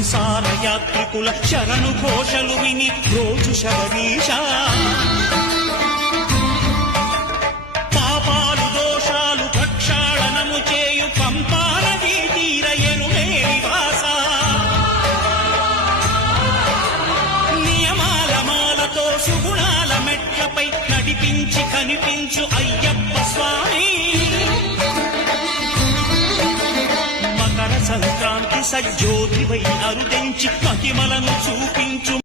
సంసార యాత్రికుల శరణు ఘోషలు విని రోజు శబరీష పాపాలు దోషాలు ప్రక్షాళనము చేయు పంపానదీ తీరయనులే నివాస నియమాల మాలతో సుగుణాల మెట్లపై నడిపించి కనిపించు అయ్యప్ప స్వామి సంక్రాంతి సజ్జోతివై అరుదెంచి మహిమలను చూపించు